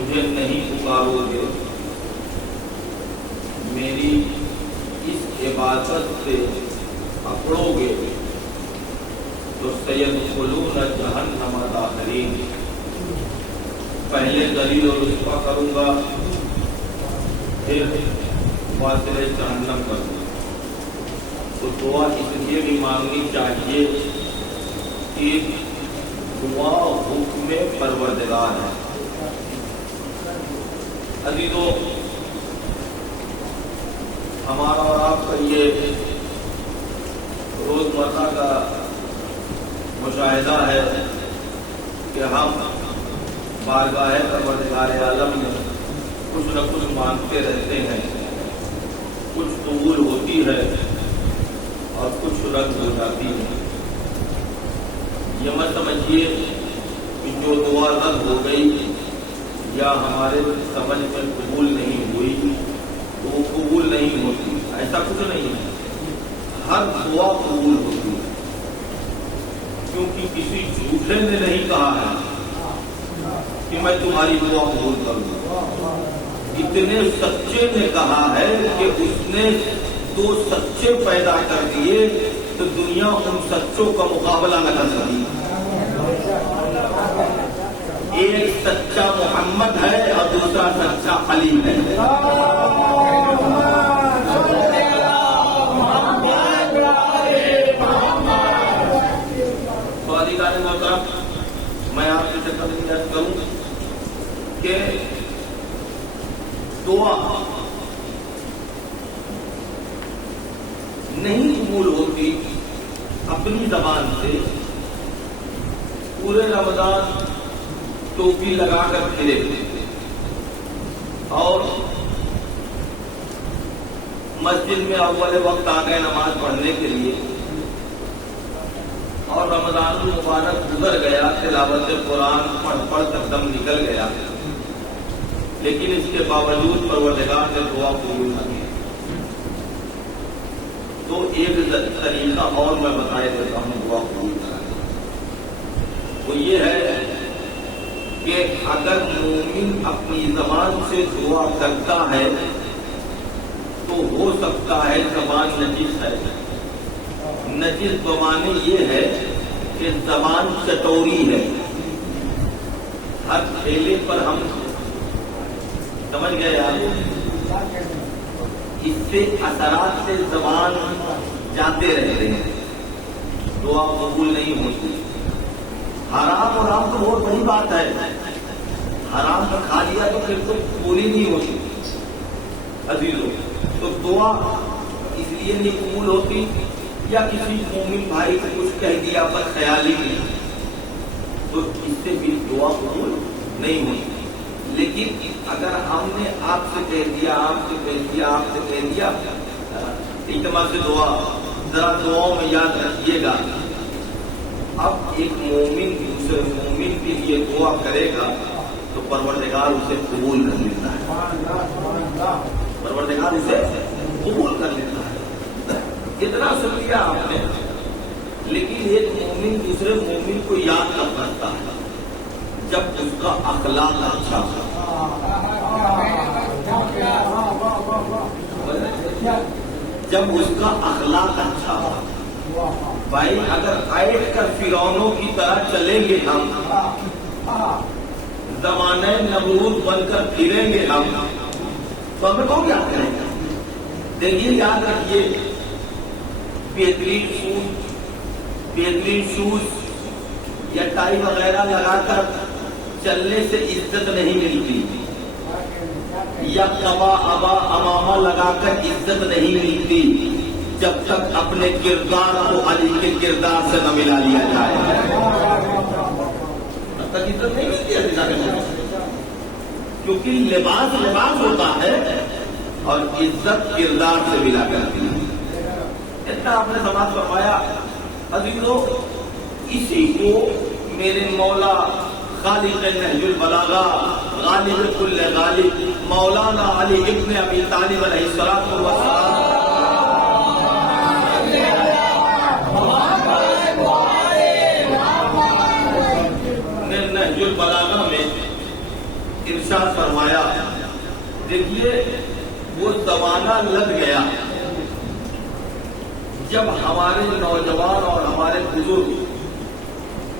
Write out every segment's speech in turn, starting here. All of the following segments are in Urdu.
مجھے نہیں پکارو گے، میری اس عبادت سے اکڑو گے تو سیدخلون جہنم داخرین، پہلے ذلیل و رسوا کروں گا، پھر واصل جہنم کروں گا۔ تو دعا اس لیے بھی مانگنی چاہیے کہ دعا حکم پروردگار ہے۔ عزیزو، ہمارا اور آپ کا یہ روزمرہ کا مشاہدہ ہے کہ ہم بارگاہ پروردگار عالم میں کچھ نہ کچھ مانگتے رہتے ہیں، کچھ قبول ہوتی ہے اور کچھ رد ہو جاتی ہے۔ یہ مت سمجھیے کہ جو دعا رد ہو گئی یا ہمارے سمجھ میں قبول نہیں ہوئی تو وہ قبول نہیں ہوتی، ایسا کچھ نہیں ہے۔ ہر دعا قبول ہوتی ہے، کیونکہ کسی جھوٹے نے نہیں کہا ہے کہ میں تمہاری دعا قبول کروں، اتنے سچے نے کہا ہے کہ اس نے دو سچے پیدا کر دیے تو دنیا ان سچوں کا مقابلہ نہ کر سکی۔ ایک سچا محمد ہے اور دوسرا سچا علی ہے۔ تو عزیزان محترم، میں آپ سے خدمت کروں کہ دعا نہیں قبول ہوتی اپنی زبان سے، پورے رمضان ٹوپی لگا کر پھرے اور مسجد میں اول وقت آ گئے نماز پڑھنے کے لیے، اور رمضان المبارک گزر گیا، تلاوت قرآن پڑھ کر دم نکل گیا، لیکن اس کے باوجود پروردگار نے دعا قبول نہ کی۔ تو ایک طریقہ اور میں بتائے دیتا ہوں دعا قبول کرانے، وہ یہ ہے کہ اگر مومن اپنی زبان سے دعا کرتا ہے تو ہو سکتا ہے زبان نجس ہے۔ نجس بمانے یہ ہے کہ زبان چٹوری ہے، ہر ٹھیلے پر ہم سمجھ گئے آپ، اس سے اثرات سے زبان جاتے رہتے ہیں، دعا قبول نہیں ہوتی۔ حرام اور حرام تو بہت بڑی بات ہے، حرام کا کھا لیا تو پھر تو پوری نہیں ہوتی عزیزوں۔ تو دعا اس لیے نہیں قبول ہوتی یا کسی مومن بھائی سے کچھ کہہ دیا پر خیال ہی نہیں، تو اس سے بھی دعا قبول نہیں ہوتی۔ لیکن اگر ہم نے آپ سے کہہ دیا، آپ سے کہہ دیا، آپ سے کہہ دیا، اجتماع سے دعا ذرا دعاؤں میں یاد رکھیے گا، اب ایک مومن دوسرے مومن کے لیے دعا کرے گا تو پروردگار اسے قبول کر لیتا ہے، پروردگار اسے قبول کر لیتا ہے۔ اتنا شکریہ آپ نے، لیکن ایک مومن دوسرے مومن کو یاد کب کرتا ہے؟ جب اس کا اخلاق اچھا ہو، جب اس کا اخلاق اچھا ہو۔ بھائی اگر آئٹ کر فرعونوں کی طرح چلیں گے ہم، زمانہ نمرود بن کر پھریں گے ہم، تو ہمیں کون کیا کریں گے؟ دیکھیے یاد رکھیے، بہترین سوٹ، بہترین شوز یا ٹائی وغیرہ لگا کر چلنے سے عزت نہیں ملتی، یا کبا ابا امامہ لگا کر عزت نہیں ملتی، جب تک اپنے کردار کو علی کے کردار سے نہ ملا لیا جائے، تب تک عزت نہیں ملتی ہے۔ کیونکہ لباس لباس ہوتا ہے اور عزت کردار سے ملا کرتی ہے۔ اتنا آپ نے سماعت فرمایا عزیزو، اسی کو میرے مولا خالق نہج البلاغہ، غالب کل غالب، مولانا علی ابن ابی طالب علیہ الصلوۃ والسلام نے نہج البلاغہ میں ارشاد فرمایا، دیکھیے وہ زمانہ لگ گیا جب ہمارے نوجوان اور ہمارے بزرگ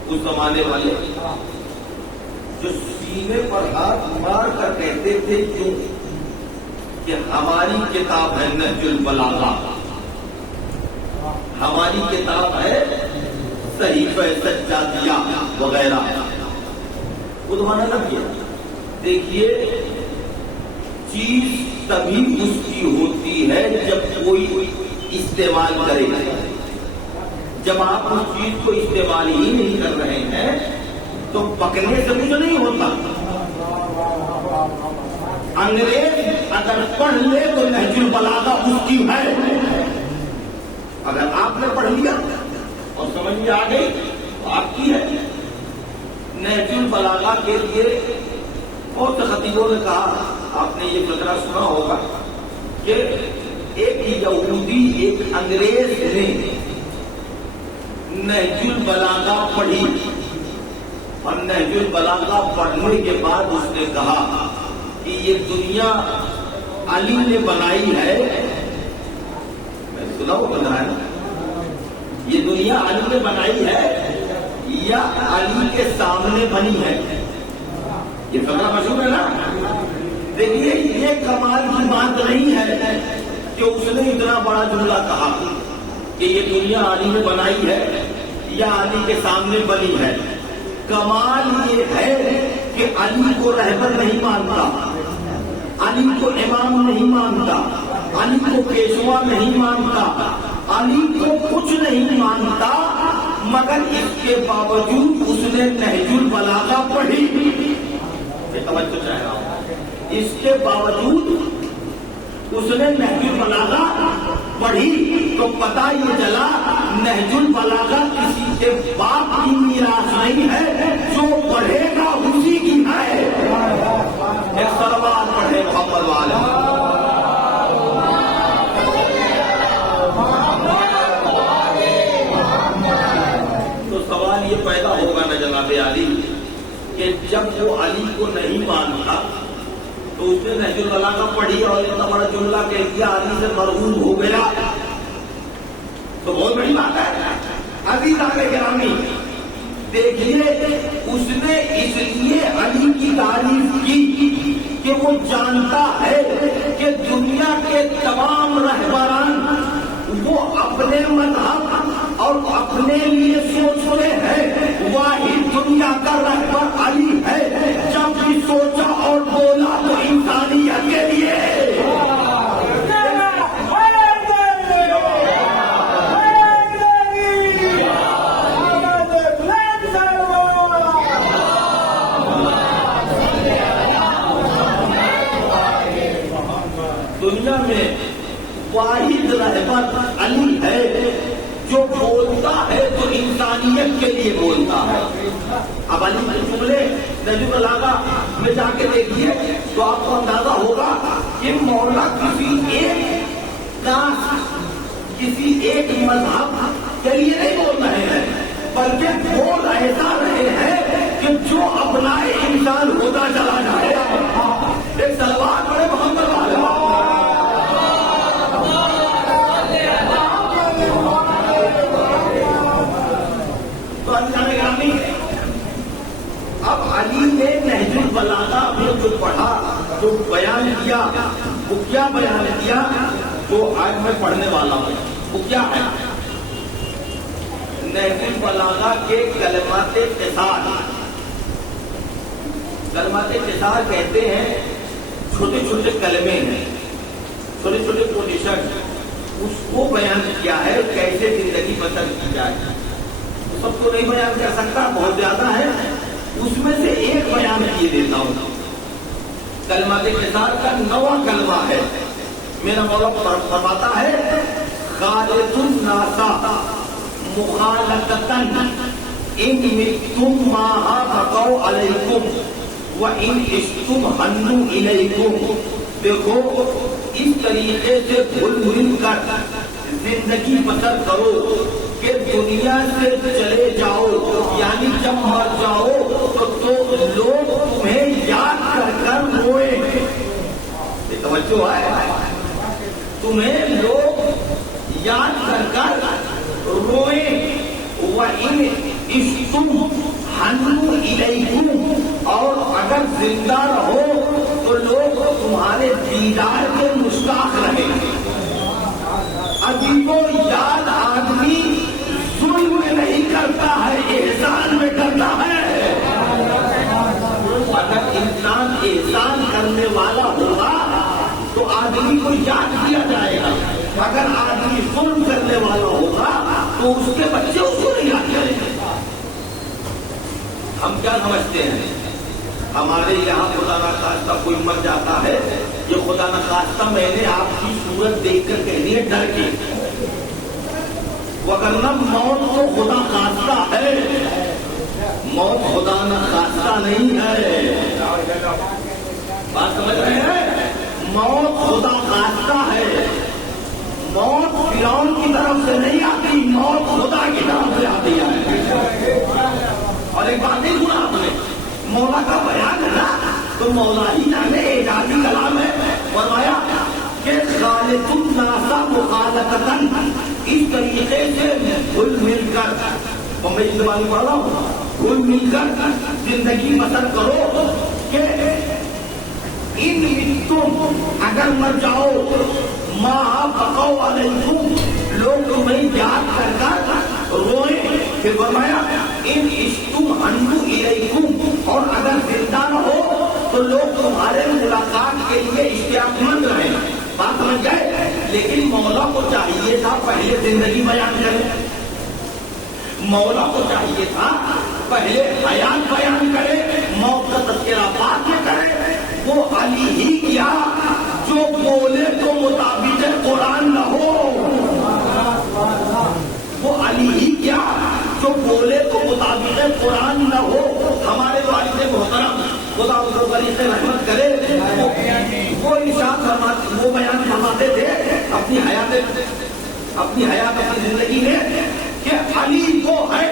اس زمانے والے جو سینے پر ہاتھ مار کر کہتے تھے کیوں کہ ہماری کتاب ہے نہج البلاغہ، ہماری کتاب ہے صحیفہ سجادیہ وغیرہ، وہ زمانہ لگ گیا۔ دیکھیے چیز تبھی اس کی ہوتی ہے جب کوئی استعمال کرے گا۔ جب آپ اس چیز کو استعمال ہی نہیں کر رہے ہیں تو پکنے سے کچھ نہیں ہوتا۔ انگریز اگر پڑھ لے تو نہج البلاغہ اس کی ہے، اگر آپ نے پڑھ لیا اور سمجھ میں آ گئی تو آپ کی ہے۔ نہج البلاغہ کے لیے بہت سے خطیبوں نے کہا، آپ نے یہ فقرہ سنا ہوگا کہ ایک یہودی ایک انگریز نے نہج البلاغہ پڑھی اور نہج البلاغہ پڑھنے کے بعد اس نے کہا کہ یہ دنیا علی نے بنائی ہے، میں سنا وہ بتا ہے، یہ دنیا علی نے بنائی ہے یا علی کے سامنے بنی ہے؟ یہ فقرہ مشہور ہے نا۔ دیکھیے یہ کمال کی بات نہیں ہے کہ اس نے اتنا بڑا جملہ کہا کہ یہ دنیا علی نے بنائی ہے یا علی کے سامنے بنی ہے۔ کمال یہ ہے کہ علی کو رہبر نہیں مانتا، علی کو امام نہیں مانتا، علی کو پیشوا نہیں مانتا، علی کو کچھ نہیں مانتا، مگر اس کے باوجود اس نے نہج البلاغہ پڑھی۔ توجہ چاہ رہا ہوں، اس کے باوجود اس نے نہج البلاغہ پڑھی تو پتہ یہ چلا نہج البلاغہ کسی کے باپ کی میراث نہیں ہے، جو پڑھے گا اسی کی ہے۔ ایک صلوات پڑھے محمد والے۔ تو سوال یہ پیدا ہوگا نا جناب علی کہ جب وہ علی کو نہیں مانتا تو اس نے نہج البلاغہ پڑھی اور اتنا بڑا جملہ کہہ دیا علی سے مرغوب ہو گیا، تو بہت بڑی بات ہے۔ عزیزان گرامی دیکھیے اس نے اس لیے علی کی تعریف کی کہ وہ جانتا ہے کہ دنیا کے تمام رہبران وہ اپنے مذہب اور اپنے لیے سوچتے ہیں، واحد دنیا کا رہبر علی ہے۔ جب بھی سوچا اور بولا تو انسانیت کے لیے۔ دنیا میں واحد رہبر علی ہے، جو بولتا ہے تو انسانیت کے لیے بولتا ہے۔ اب علی کے جملے نہج البلاغہ میں جا کے دیکھیے تو آپ کو اندازہ ہوگا کہ مولا کسی ایک کاسٹ، کسی ایک مذہب کے لیے نہیں بول رہے ہیں، بلکہ بول ایسا رہے ہیں کہ جو اپنائے انسان ہوتا چلا جائے۔ ایک سلوات پڑھے محمد والے۔ اب علی نے نہج البلاغہ میں جو پڑھا، جو بیان کیا، وہ کیا بیان کیا وہ آج میں پڑھنے والا ہوں۔ وہ کیا ہے؟ نہج البلاغہ کے کلمات قصار۔ کلمات قصار کہتے ہیں چھوٹے چھوٹے کلمے ہیں، چھوٹے چھوٹے پوزیشن، اس کو بیان کیا ہے کیسے زندگی بسر کی جائے۔ سب کو نہیں بیان کر سکتا، بہت زیادہ ہے، اس میں سے ایک بیان کیے دیتا ہوں۔ کلمات قصار کا 9واں کلمہ ہے۔ میرا مولا فرماتا ہے خالد الناس مخالطتاً ان متم ما بقوا علیکم وان عشتم حنوا الیکم۔ دیکھو اس طریقے سے گھل مل کر زندگی بسر کرو کہ دنیا سے چلے جاؤ، یعنی جب مر جاؤ تو لوگ تمہیں یاد کر بچوں ہے، تمہیں لوگ یاد کر کر روئیں، وَإِنْ عِشْتُمْ حَنُّوا إِلَيْكُمْ، اور اگر زندہ رہو تو لوگ تمہارے دیدار کے مشتاق رہیں گے۔ عجیب و یاد آدمی ظلم میں نہیں کرتا ہے، احسان میں کرتا ہے۔ اگر انسان احسان کرنے والا ہوگا تو آدمی کو یاد کیا جائے گا، اگر آدمی ظلم کرنے والا ہوگا تو اس کے بچے اس کو نہیں یاد کریں گے۔ ہم کیا سمجھتے ہیں؟ ہمارے یہاں خدا نخواستہ کوئی مر جاتا ہے، یہ خدا نخواستہ میں نے آپ کی صورت دیکھ کر کہنی ہے ڈر کے، وگرنہ موت تو خدا خواستہ ہے، موت خدا نخواستہ نہیں ہے۔ بات سمجھ رہے ہیں؟ موت خدا خواستہ ہے، موت فرعون کی طرف سے نہیں آتی، موت خدا کی طرف سے آتی ہے۔ اور ایک بات نہیں سنا آپ نے، مولا کا بیان ہے نا، تو مولا ہی جانے اعجازی کلام ہے، فرمایا کہ خالق الناس مخالقتاً، اس طریقے سے گھل مل کر، میں اس زبان پڑھ رہا ہوں، گھل مل کر زندگی بسر کرو کہ ان تم اگر مر جاؤ ماں بقاؤ علیکم، لوگ تمہیں یاد کر کر روئیں۔ پھر فرمایا ان عشتم حنوا الیکم، اور اگر زندہ رہو تو لوگ تمہارے ملاقات کے لیے اشتیاق مند رہیں۔ بات سمجھ گئے؟ لیکن مولا کو چاہیے تھا پہلے زندگی بیان کرے، مولا کو چاہیے تھا پہلے حیات بیان کرے، موت کا تذکرہ بعد میں کرے۔ وہ علی ہی کیا جو بولے تو مطابق قرآن نہ ہو، وہ علی ہی کیا جو بولے تو مطابق قرآن نہ ہو۔ ہمارے والد محترم خدا ان کو بڑی رحمت کرے، وہ ارشاد فرماتے، وہ بیان فرماتے تھے اپنی حیات اپنی زندگی میں کہ علی وہ ہے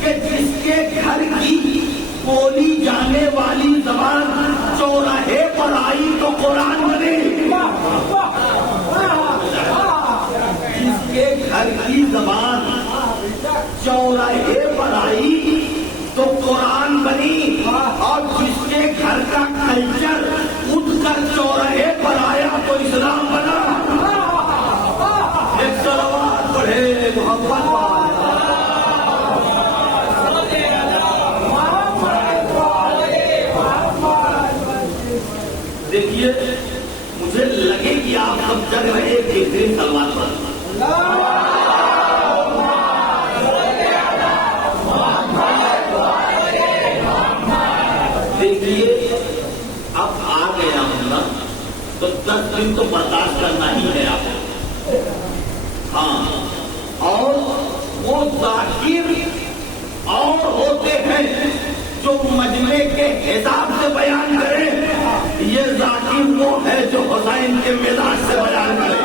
کہ جس کے گھر کی بولی جانے والی زبان چوراہے پر آئی تو قرآن بنے، جس کے گھر کی زبان چوراہے پر آئی تو قرآن بنی، اور جس کے گھر کا کلچر اٹھ کر چوراہے پر آیا تو اسلام بنا۔ ایک صلوات پڑھے محمد دیکھیے، مجھے لگے کہ آپ سب جگ رہے بہترین سلوات پر۔ دیکھیے اب آ گیا ہوں نا تو 10 دن تو برداشت کرنا ہی ہے آپ کو۔ ہاں، اور وہ ذاکر اور ہوتے ہیں جو مجمع کے حساب سے بیان کرے، یہ ذاکر وہ ہے جو حسین کے مزاج سے بیان کرے۔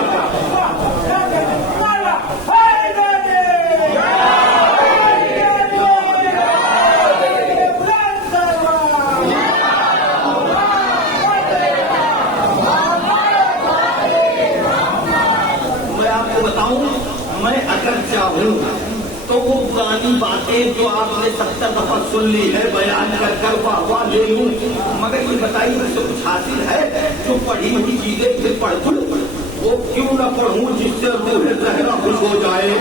میں آپ کو بتاؤں، میں اگر چاہوں تو وہ پرانی باتیں جو آپ نے 70 دفعہ سن لی ہے بیان کر کر واہ لے لوں، مگر یہ بتائیے اس سے کچھ حاصل ہے؟ جو پڑھی ہوئی چیزیں پھر پڑھ دوں، وہ کیوں نہ پڑھوں جس سے روح زہرا خوش ہو جائے؟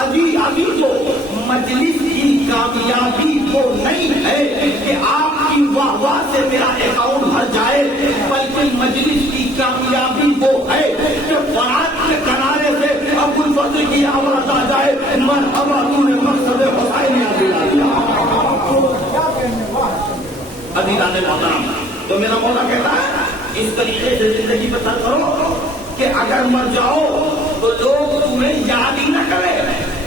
ابھی تو مجلس کی کامیابی وہ نہیں ہے کہ آپ کی واہ واہ سے میرا اکاؤنٹ بھر جائے، بلکہ مجلس کی کامیابی وہ ہے کہ بارات کے کنارے سے ابو الفضل کی آواز آ جائے، مرحبا تو نے مقصد حسین یاد دلا دیا۔ عزیزان محترم، تو میرا مولا کہتا ہے اس طریقے سے زندگی بسر کرو کہ اگر مر جاؤ تو لوگ تمہیں یاد ہی نہ کرے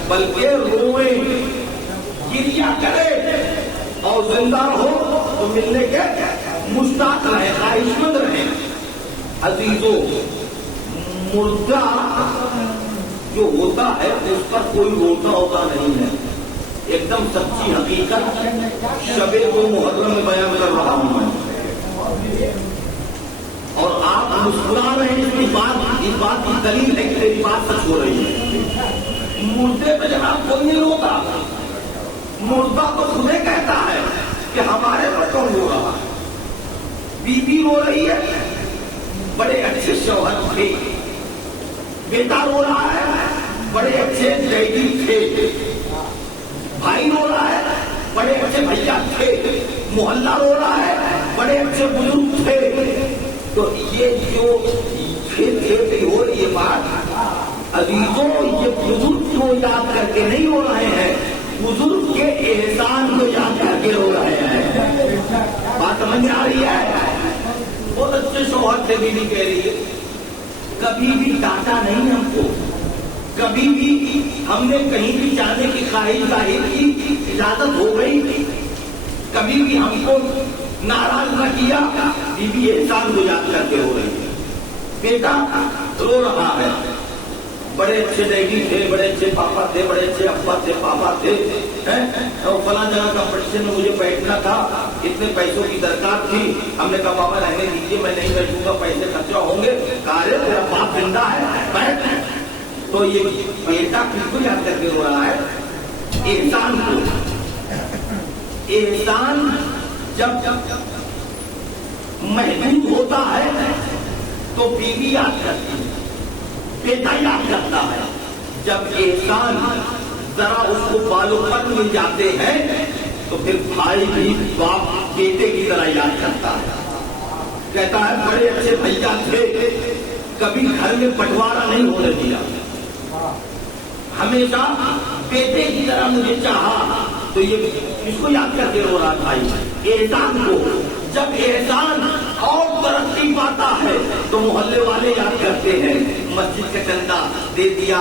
بلکہ روئیں، گریا کرے، اور زندہ رہو تو ملنے کے مشتاق رہے، خواہش مند رہے۔ عزیزوں، مردہ جو ہوتا ہے اس پر کوئی روتا ہوتا نہیں ہے، ایک دم سچی حقیقت شب کو محرم میں بیان کر رہا ہوں میں۔ مسکرا رہے ہیں، اس بات کی دلیل ہے کہ تیری بات سچ ہو رہی ہے۔ مردے پہ جناب کوئی نہیں روتا، مردہ تو خودے کہتا ہے کہ ہمارے پر کون رو رہا ہے۔ بیوی رو رہی ہے، بڑے اچھے شوہر تھے، بیٹا رو رہا ہے، بڑے اچھے ڈیڈی تھے، بھائی رو رہا ہے، بڑے اچھے بھیا تھے، محلہ رو رہا ہے، بڑے اچھے بزرگ تھے۔ تو یہ جو تھے ہو رہی ہے بات، عزیزوں یہ بزرگ کو یاد کر کے نہیں ہو رہے ہیں، بزرگ کے احسان کو یاد کر کے ہو رہے ہیں۔ بات سمجھ میں آ رہی ہے؟ بہت اچھے شوہر سے بیوی کہہ رہی ہے، کبھی بھی ڈانٹا نہیں ہم کو، کبھی بھی ہم نے کہیں بھی جانے کی خواہش ظاہر کی، اجازت ہو گئی، کبھی بھی ہم کو ناراض نہ کیا۔ بیوی احسان کو یاد کر کے ہو رہی ہے۔ بیٹا رو رہا ہے، بڑے اچھے ڈیڈی تھے، بڑے اچھے پاپا تھے، بڑے اچھے ابا تھے، پاپا تھے، فلاں جگہ کمپٹیشن میں مجھے بیٹھنا تھا، اتنے پیسوں کی درکار تھی، ہم نے کہا بابا رہنے دیجیے، میں نہیں بیٹھوں گا، پیسے خرچہ ہوں گے، کہا رے تیرا باپ زندہ ہے بیٹھ۔ تو یہ بیٹا کس کو یاد کر کے رو رہا ہے؟ احسان کو۔ احسان جب محدود ہوتا ہے تو بیوی یاد کرتی ہے، بیٹا یاد کرتا ہے، جب احسان ذرا اس کو بالوں پر مل جاتے ہیں تو پھر بھائی بھی باپ بیٹے کی طرح یاد کرتا ہے، کہتا ہے بڑے اچھے بھیا تھے، کبھی گھر میں بٹوارا نہیں ہونے دیا، ہمیشہ بیٹے کی طرح مجھے چاہا۔ تو یہ اس کو یاد کر کے رو رہا بھائی، احسان کو۔ جب احسان اور ترقی پاتا ہے تو محلے والے یاد کرتے ہیں، مسجد کا چندہ دے دیا،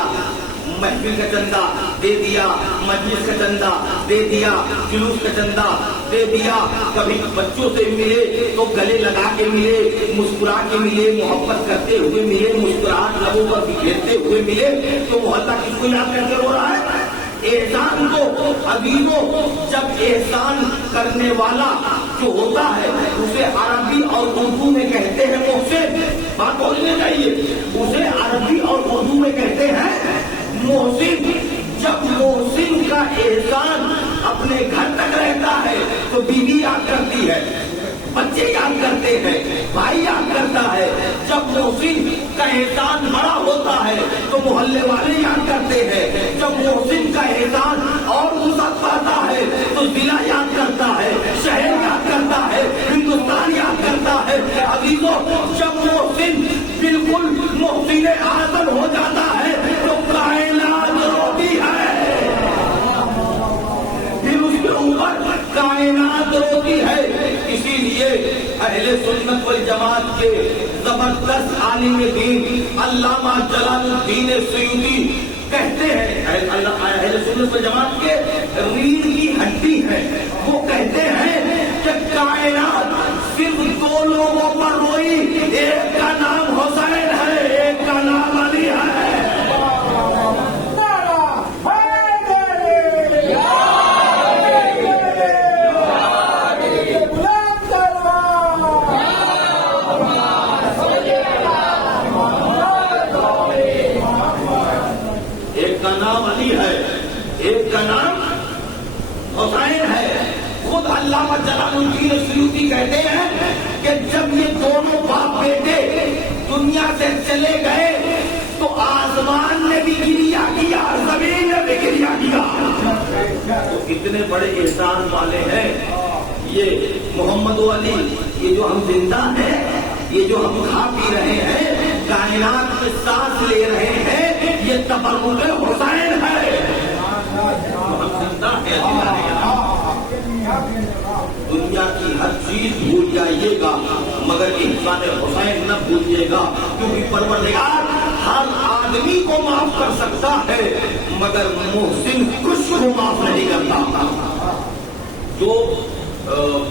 محفل کا چندہ دے دیا، مجلس کا چندہ دے دیا، جلوس کا چندہ دے دیا، کبھی بچوں سے ملے تو گلے لگا کے ملے، مسکرا کے ملے، محبت کرتے ہوئے ملے، مسکراہٹ لبوں پر بکھیرتے ہوئے ملے، تو محلہ کس کو یاد کر کے رو رہا ہے؟ احسان کو۔ عزیزوں جب احسان کرنے والا جو ہوتا ہے اسے عربی اور اردو میں کہتے ہیں محسن، بات بولنے چاہیے، اسے عربی اور اردو میں کہتے ہیں محسن۔ جب محسن کا احسان اپنے گھر تک رہتا ہے تو بیوی یاد کرتی ہے، بچے یاد کرتے ہیں، بھائی یاد کرتا ہے۔ جب محسن کا احسان بڑا ہوتا ہے تو محلے والے یاد کرتے ہیں، جب محسن کا احسان اور وسعت پاتا ہے تو ضلع یاد کرتا ہے، شہر یاد کرتا ہے، ہندوستان یاد کرتا ہے۔ عزیزوں جب محسن بالکل محسن اعظم ہو جاتا ہے تو کائنات روتی ہے، پھر اس کے اوپر کائنات روتی ہے۔ اسی لیے اہل سنت والجماعت کے زبردست عالم دین علامہ جلال الدین سیوطی کہتے ہیں، اہل سنت والجماعت کے ریڑھ کی ہڈی ہے، وہ کہتے ہیں کہ کائنات صرف دو لوگوں پر روئی، ایک کا نام حسین ہے، ایک کا نام علی ہے۔ ایک کا نام علی ہے، ایک کا نام حسین ہے۔ خود علامہ جلال الدین سیوطی کہتے ہیں کہ جب یہ دونوں باپ بیٹے دنیا سے چلے گئے تو آسمان نے بھی گریہ کیا، زمین نے بھی گریہ کیا۔ تو کتنے بڑے احسان والے ہیں یہ محمد علی، یہ جو ہم زندہ ہیں، یہ جو ہم کھا پی رہے ہیں، کائنات میں سانس لے رہے ہیں، یہ تبرک حسین ہے۔ ہم زندہ ہیں، دنیا کی ہر چیز بھول جائیے گا مگر احسان حسین نہ بھولیے گا، کیونکہ پروردگار ہر آدمی کو معاف کر سکتا ہے مگر محسن کچھ کو معاف نہیں کرتا۔ جو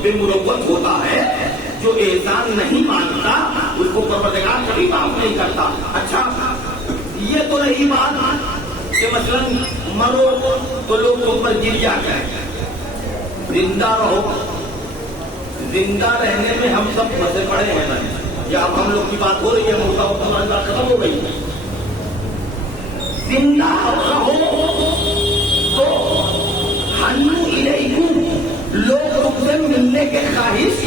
بے مروت ہوتا ہے، جو احسان نہیں مانتا، اس کو پروردگار کبھی معاف نہیں کرتا۔ اچھا یہ تو رہی بات کہ مثلاً مرو تو لوگ تم پر گریا کریں، زندہ رہو، زندہ رہنے میں ہم سب پھنسے پڑے ہیں۔ یا اب ہم لوگ کی بات ہو رہی ہے موتا ہوتا ختم ہو گئی. زندہ رہو تو ہنو الیکم لوگ تم سے ملنے کے خواہش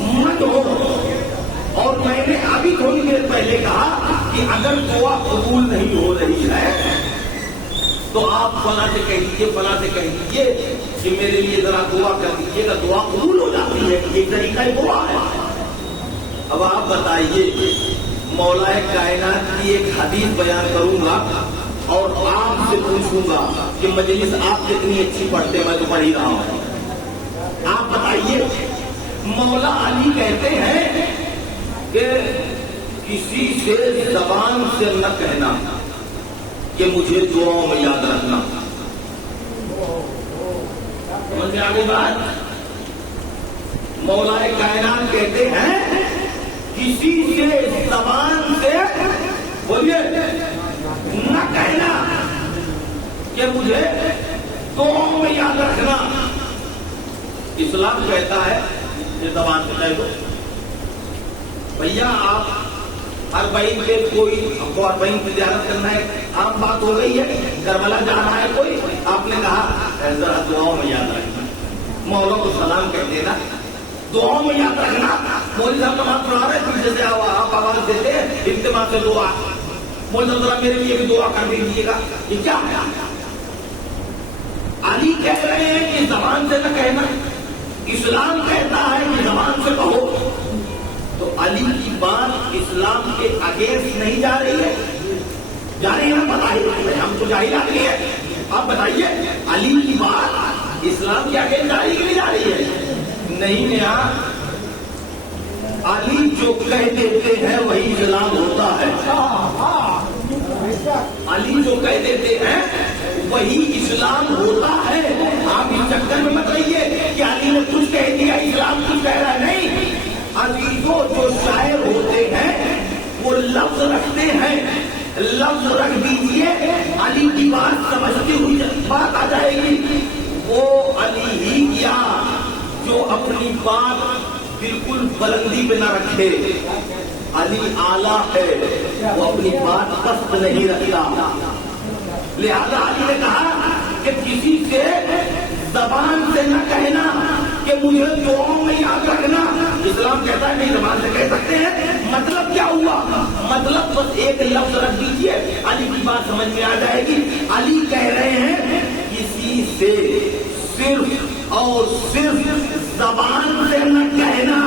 مت ہو. اور میں نے ابھی تھوڑی دیر پہلے کہا کہ اگر دعا قبول نہیں ہو رہی ہے تو آپ فلاں سے کہہ دیجیے کہ میرے لیے ذرا دعا کر دیجیے گا, دعا قبول ہو جاتی ہے. ایک طریقہ دعا ہے. اب آپ بتائیے, مولا کائنات کی ایک حدیث بیان کروں گا اور آپ سے پوچھوں گا کہ مجلس آپ کتنی اچھی پڑھتے, میں تو پڑھ ہی رہا ہوں. آپ بتائیے, مولا علی کہتے ہیں کہ کسی سے زبان سے نہ کہنا کہ مجھے دعاؤں میں یاد رکھنا. سمجھ میں آگے بات. مولا کائنات کہتے ہیں کسی سے زبان سے بولیے نہ کہنا کہ مجھے دعاؤں میں یاد رکھنا. اسلام کہتا ہے کہ زبان سے کہہ دو. بھیا آپ اربعین کے کوئی ہم کو اربعین کی زیارت کرنا ہے, عام بات ہو گئی ہے. کربلا جا رہا ہے کوئی, آپ نے کہا ذرا دعاؤں میں یاد رکھنا. مولا کو سلام کہہ دینا, دعاؤں میں یاد رکھنا. مولوی صاحب نماز پڑھا رہے پیچھے سے آپ آواز دیتے ہیں اجتماع سے دعا, مولوی صاحب ذرا میرے لیے بھی دعا کر دیجیے گا. یہ کیا ہے؟ علی کہہ رہے ہیں کہ زبان سے نہ کہنا, اسلام کہتا ہے کہ زبان سے کہو. تو علی کی بات اسلام کے اگینسٹ نہیں جا رہی ہے, جا رہی ہے. بتائیے, ہم تو جاہل آدمی ہیں, آپ بتائیے علی کی بات اسلام کے اگینسٹ جا رہی ہے کہ نہیں جا رہی ہے؟ نہیں میاں, علی جو کہہ دیتے ہیں وہی اسلام ہوتا ہے. علی جو کہہ دیتے ہیں وہی اسلام ہوتا ہے. آپ اس چکر میں مت رہیے کہ علی نے کچھ کہہ دیا اسلام کچھ کہہ رہا ہے. نہیں, علی کو جو شاعر ہوتے ہیں وہ لفظ رکھتے ہیں, لفظ رکھ دیجیے, علی کی بات سمجھتی ہوئی بات آ جائے گی. وہ علی ہی کیا جو اپنی بات بالکل بلندی پہ نہ رکھے. علی اعلیٰ ہے, وہ اپنی بات پست نہیں رکھتا. لہذا علی نے کہا کہ کسی سے زبان سے نہ کہنا کہ مجھے دعاؤں میں یاد رکھنا. اسلام کہتا ہے نہیں, زبان سے کہہ سکتے ہیں. مطلب کیا ہوا؟ مطلب بس ایک لفظ رکھ دیجیے, علی کی بات سمجھ میں آ جائے گی. علی کہہ رہے ہیں کسی سے صرف اور صرف زبان سے نہ کہنا,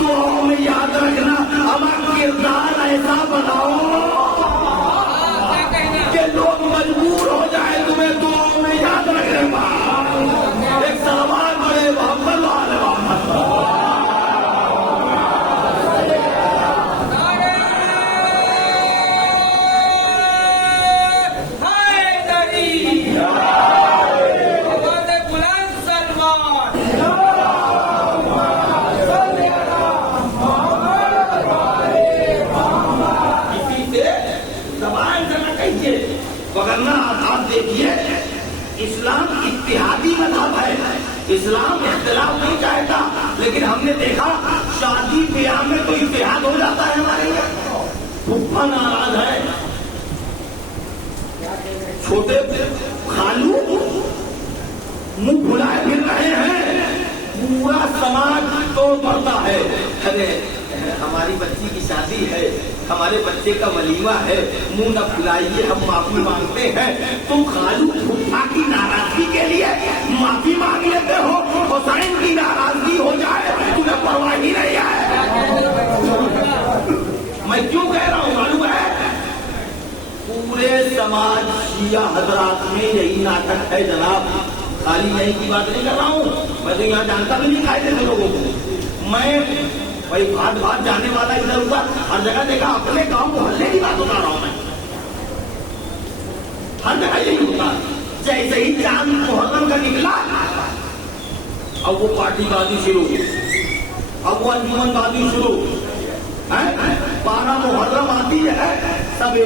دعاؤں میں یاد رکھنا. اب کردار ایسا بناؤ کہ لوگ مجبور ہو جائے تمہیں دعاؤں میں یاد رکھنے کا. ایک سوال بڑے محمد والے وغیرہ. آپ دیکھیے, اسلام اتحادی مذہب ہے, اسلام اختلاف نہیں چاہتا. لیکن ہم نے دیکھا شادی بیاہ میں تو اتحاد ہو جاتا ہے ہمارے یہاں. پھپھا ناراض ہے, چھوٹے خالو منہ بھلائے پھر رہے ہیں, پورا سماج توڑ پڑتا ہے. ارے ہماری بچی کی شادی ہے, ہمارے بچے کا ولیمہ ہے, منہ نہ پھلائیے, ہم معافی مانگتے ہیں. تم خالو پھپھا کی ناراضگی کے لیے معافی مانگ لیتے ہو, حسین کی ناراضگی ہو جائے تمہیں پرواہ ہی نہیں ہے. میں کیوں کہہ رہا ہوں معلوم ہے, پورے سماج شیعہ حضرات میں یہی ناٹک ہے جناب. خالی میں کی بات نہیں کر رہا ہوں, میں تو یہاں جانتا بھی نہیں قاعدے سے لوگوں کو. میں بھائی بات جانے والا ادھر ادھر ہر جگہ دیکھا, اپنے گاؤں محلے کی بات بتا رہا ہوں میں. ہر جگہ یہی ہوتا ہے. جیسے ہی چاند محرم کا نکلا اب وہ پارٹی بازی شروع, اب وہ انجمن بازی شروع. 12 محرم آتی ہے, سب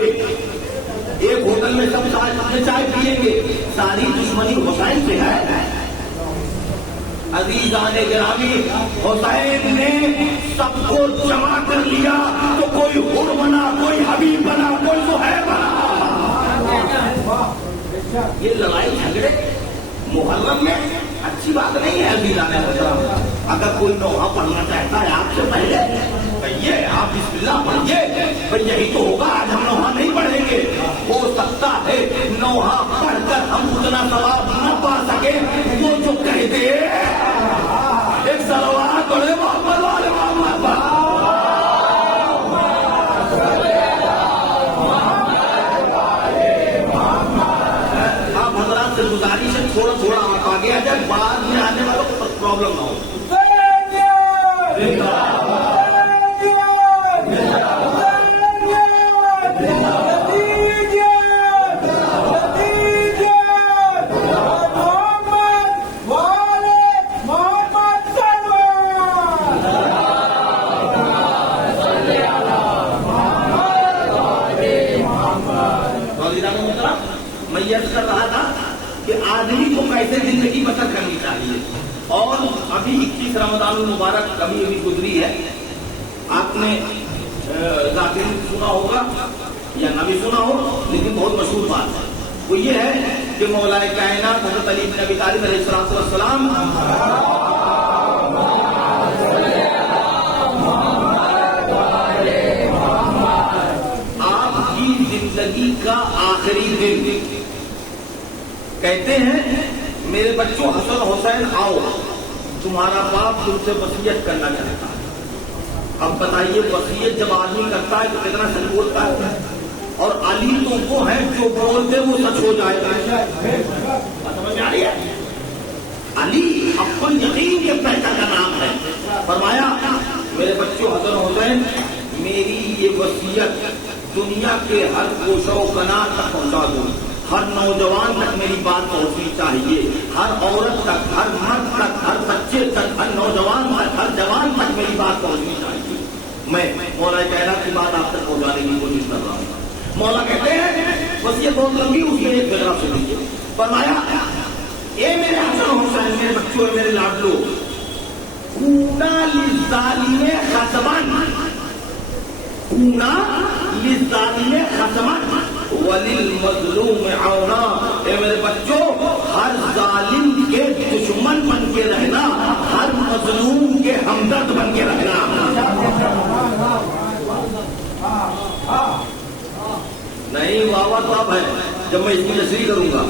ایک ہوٹل میں سب چائے پیئیں گے. ساری دشمنی حسین سے ہے. عزیزان گرامی, حسین نے سب کو جمع کر لیا تو کوئی حر بنا، کوئی حبیب بنا، کوئی زہیر بنا۔ یہ لڑائی جھگڑے محرم میں اچھی بات نہیں ہے۔ ابھی لانے اگر کوئی نوحہ پڑھنا چاہتا ہے آپ سے پہلے کہیے، آپ بسم اللہ پڑھیے، بھائی یہی تو ہوگا، آج ہم نوحہ نہیں پڑھیں گے۔ ہو سکتا ہے نوحہ پڑھ کر ہم اتنا ثواب نہ پا سکے، وہ جو کہہ دے ایک صلوات پڑھے محمد والے محمد پر۔ آپ حضرات سے گزارش ہے تھوڑا تھوڑا آپ آگے آ جائے، بعد میں آنے والوں کو پرابلم نہ ہو۔ میں یہ کر رہا تھا کہ آدمی کو کیسے زندگی بسر کرنی چاہیے، اور ابھی 21 رمضان المبارک کبھی ابھی گزری ہے، آپ نے ذاکر سنا ہوگا یا نہ بھی سنا ہو، لیکن بہت مشہور بات ہے، وہ یہ ہے کہ مولا کائنات حضرت علی بن ابی طالب علیہ السلام آپ کی زندگی کا آخری دن کہتے ہیں میرے بچوں حسن حسین آؤ، تمہارا باپ تم سے وصیت کرنا چاہتا ہے۔ اب بتائیے وصیت جب آدمی کرتا ہے تو کتنا سچ بولتا ہے، اور علی تو وہ ہے جو بولتے وہ سچ ہو جائے گا۔ سمجھ میں آ رہی ہے؟ علی اپن یقین کے پیدا کا نام ہے۔ فرمایا میرے بچوں حسن حسین میری یہ وصیت دنیا کے ہر گوشہ و کنار تک پہنچا دوں، ہر نوجوان تک میری بات پہنچنی چاہیے، ہر عورت تک، ہر مرد تک، ہر بچے تک، ہر نوجوان تک، ہر جوان تک میری بات پہنچنی چاہیے۔ میں مولا کائنات کی بات آپ تک پہنچانے کی کوشش کر رہا ہوں۔ مولا کہتے ہیں وصیت بہت لمبی، اس میں ایک جگہ سنیے۔ فرمایا اے میرے حسن حسین، میرے بچوں، میرے لاڈلو، کونا للظالم خصما، کونا للظالم خصما وللمظلوم عونا، اے میرے بچوں ہر ظالم کے دشمن بن کے رہنا، ہر مظلوم کے ہمدرد بن کے رہنا۔ نہیں واہ تو اب ہے جب میں اس کی تشریح کروں گا۔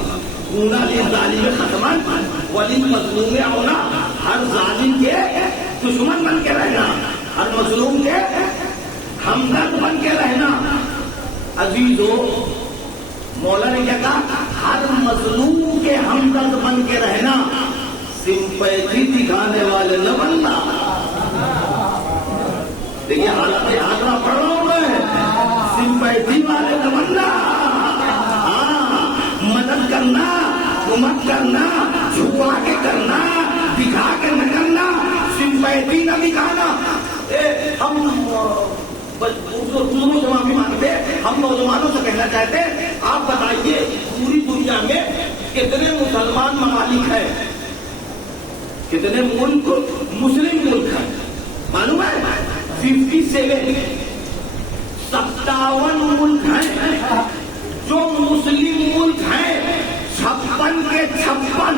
کونا للظالم خصما وللمظلوم عونا، ہر ظالم کے دشمن بن کے رہنا، ہر مظلوم کے ہمدرد بن کے رہنا۔ عزیزو مولا نے کیا کہا؟ ہر مظلوم کے ہمدرد بن کے رہنا، سمپیتھی دکھانے والے نہ بننا۔ دیکھیے حالت حاضرہ پڑھ رہا ہوں میں، سمپیتھی والے نہ بننا۔ ہاں مدد کرنا، مت کرنا، چھپا کے کرنا، دکھا کے نہ کرنا، سمپیتھی نہ دکھانا۔ ہم دونوں جواب بھی مانگتے، ہم نوجوانوں سے کہنا چاہتے ہیں آپ بتائیے پوری دنیا میں کتنے مسلمان ممالک ہیں، کتنے ملک مسلم ملک ہیں؟ معلوم ہے 57 ملک ہیں جو مسلم ملک ہیں، 56 کے 56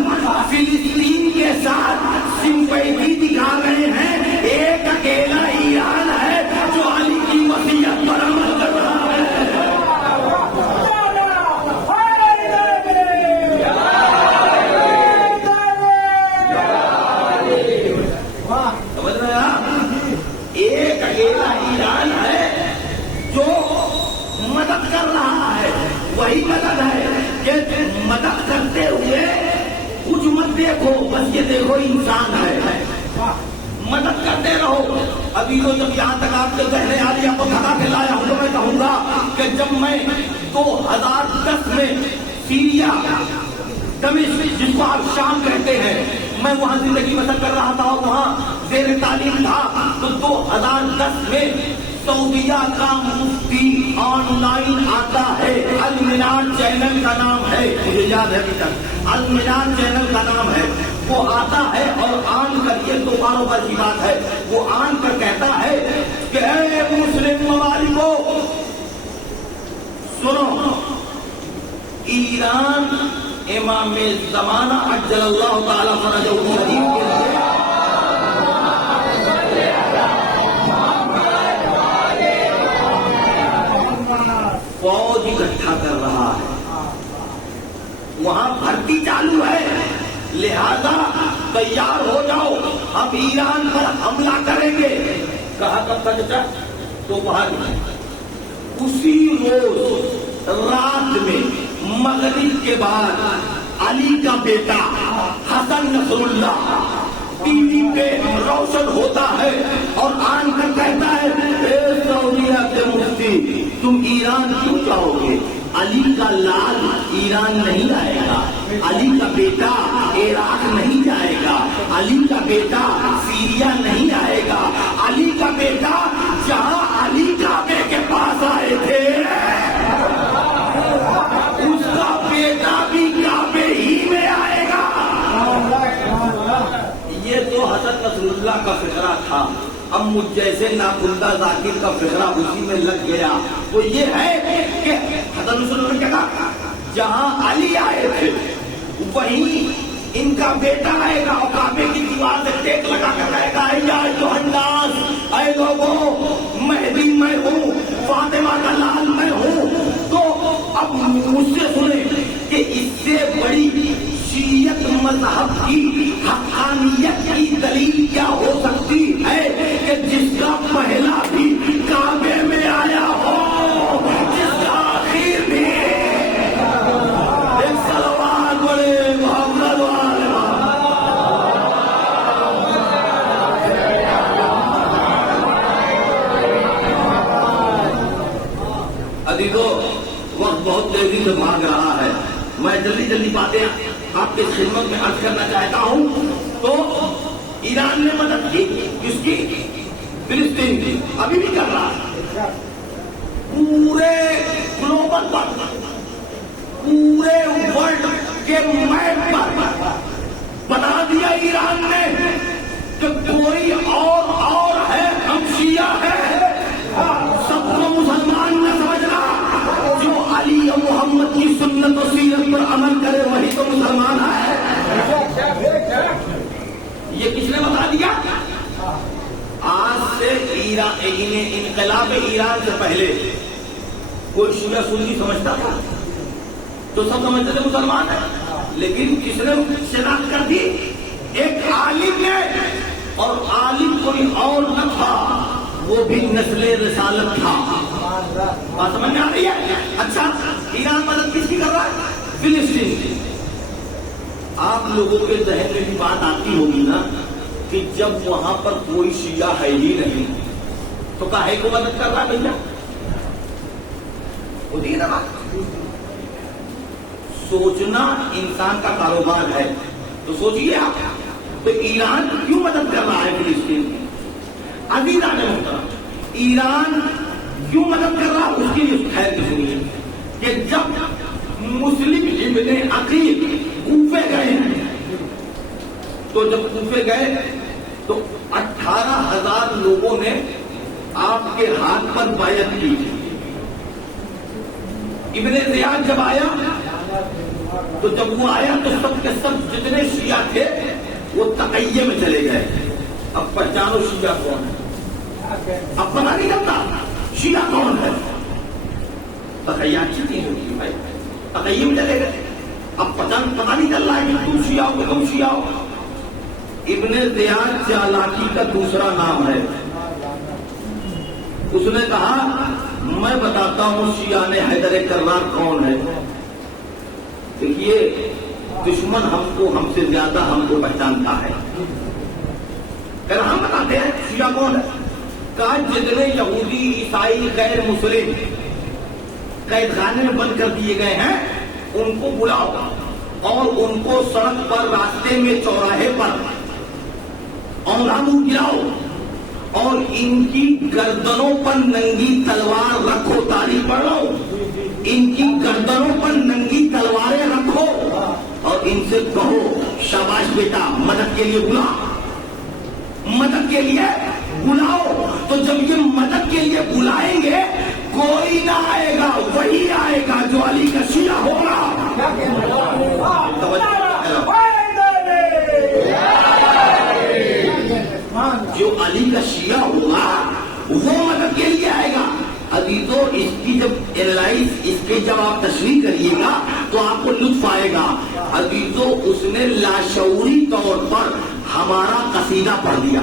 فلسطین کے ساتھ سمپیتھی دکھا رہے ہیں، ایک اکیلا ایران ہے جو علی کی وصیت پر عمل کر رہا ہے۔ سمجھ رہے ہیں؟ ایک اکیلا ایران ہے جو مدد کر رہا ہے، وہی مدد ہے کہ مدد کرتے ہوئے کچھ مت دیکھو، بس یہ دیکھو انسان ہے، مدد کرتے رہو۔ ابھی تو جب یہاں تک آپ کے ذہن آ رہی آپ کو تھکا کے لایا ہوں تو میں کہوں گا کہ جب میں 2010 میں سیریا دمشق جس کو آپ شام کہتے ہیں، میں وہاں زندگی بسر کر رہا تھا اور وہاں زیر تعلیم تھا، تو 2010 میں سعودیہ کا مفتی آن لائن آتا ہے، المنار چینل کا نام ہے، مجھے یاد ہے ابھی تک، المنار چینل کا نام ہے، وہ آتا ہے اور آن کر کے 2 بار کی بات ہے، وہ آن کر کہتا ہے ایران امام زمانہ عجل اللہ تعالی فرجہ الشریف کے لیے فوج اکٹھا کر رہا ہے، وہاں بھرتی چالو ہے، لہذا تیار ہو جاؤ، ہم ایران پر حملہ کریں گے۔ کہا کب تک تو باہر اسی روز رات میں مغرب کے بعد علی کا بیٹا حسن نصر اللہ ٹی وی پہ روشن ہوتا ہے اور آن کر کہتا ہے اے سعودیہ کے مفتی تم ایران کیوں جاؤ گے؟ علی کا لال ایران نہیں آئے گا، علی کا بیٹا عراق نہیں جائے گا، علی کا بیٹا سیریا نہیں آئے گا، علی کا بیٹا جہاں علی کعبے کے پاس آئے تھے اس کا بیٹا بھی کعبے ہی میں آئے گا۔ یہ تو حضرت رسول اللہ کا فکرہ تھا، اب مجھ جیسے ناخندہ ذاکر کا فکرہ اسی میں لگ گیا۔ وہ یہ ہے کہ حضرت رسول اللہ نے کہا جہاں علی آئے تھے وہیں ان کا بیٹا آئے گا اور کعبے کی دیوار سے ٹیک لگا کر کہے گا یا ایھا الناس، اے لوگوں مہدی میں ہوں، فاطمہ کا لال میں ہوں۔ تو اب مجھ سے سنیں کہ اس سے بڑی شیعت مذہب کی حقانیت کی دلیل کیا ہو سکتی ہے کہ جس کا پہلا بھی کعبے میں آیا ہو، جس کا آخر بھی ایک صلوات بڑے محمد والے عزیزو، وقت بہت تیزی سے بھاگ رہا ہے، میں جلدی باتیں آپ کی خدمت میں عرض کرنا چاہتا ہوں۔ تو ایران نے مدد کی، کس کی؟ فلسطین کی، ابھی بھی کر رہا ہے۔ پورے گلوبل پر، پورے ورلڈ کے میپ پر بنا دیا ایران نے کہ کوئی اور ہے، ہم شیعہ ہے، سب کو مسلمان نہ سمجھنا، جو علی و محمد کی سنت و سیرت پر عمل کرے وہی تو مسلمان ہے۔ یہ کس نے بتا دیا؟ آج سے انقلاب ایران سے پہلے کوئی شیعہ سنی سمجھتا تھا تو سب سمجھتے تھے مسلمان ہے، لیکن کس نے شناخت کر دی؟ ایک عالم نے، اور عالم کوئی اور نہ تھا، وہ بھی نسل رسالت تھا۔ بات سمجھ میں آ رہی ہے؟ اچھا، ایران مدد کس کی کر رہا ہے؟ فلسطین کی۔ آپ لوگوں کے ذہن میں بھی بات آتی ہوگی نا کہ جب وہاں پر کوئی شیعہ ہے ہی نہیں تو کاہے کو مدد کر رہا ہے بھیا؟ ہوتی ہے نا بات؟ سوچنا انسان کا کاروبار ہے، تو سوچیے آپ تو ایران کیوں مدد کر رہا ہے فلسطین کی؟ عزیزان محترم، ایران کیوں مدد کر رہا ہے اس کی خیر کی سنیے کہ جب مسلم ابن عقیل کوفے گئے تو جب کوفے گئے تو 18,000 لوگوں نے آپ کے ہاتھ پر بیعت کی۔ ابن زیاد جب آیا تو جب وہ آیا تو سب کے سب جتنے شیعہ تھے وہ تقیے میں چلے گئے۔ اب پہچانو شیعہ کون ہے، اب پتہ نہیں چلتا شیعہ کون ہے۔ تقیہ اچھی چیز ہوتی ہے بھائی، تقیے میں چلے گئے، اب پتہ نہیں چل رہا ہے کہ تم شیعہ ہو کہ تم شیعہ ہو۔ ابن زیاد چالاکی کا دوسرا نام ہے۔ اس نے کہا میں بتاتا ہوں شیعہ نے حیدر کرار کون ہے۔ دیکھیے دشمن ہم سے زیادہ ہم کو پہچانتا ہے، پھر ہم بتاتے ہیں شیعہ کون ہے۔ کہا جتنے یہودی عیسائی غیر مسلم قید خانے میں بند کر دیے گئے ہیں ان کو بلاؤ اور ان کو سڑک پر، راستے میں، چوراہے پر اونگانوں گراؤ اور ان کی گردنوں پر ننگی تلوار رکھو۔ تاریخ پڑھ لو، ان کی گردنوں پر ننگی تلواریں رکھو اور ان سے کہو شاباش بیٹا مدد کے لیے بلا، مدد کے لیے بلاؤ۔ تو جب یہ مدد کے لیے بلائیں گے کوئی نہ آئے گا، وہی آئے گا جو علی کا شیعہ ہوگا۔ جو علی کا شیعہ ہوگا وہ مدد کے لیے آئے گا۔ ابھی تو اس کی جب اینالائز اس کے جب آپ تشریح کریے گا تو آپ کو لطف آئے گا۔ ابھی تو اس نے لاشعوری طور پر ہمارا قصیدہ پڑھ دیا،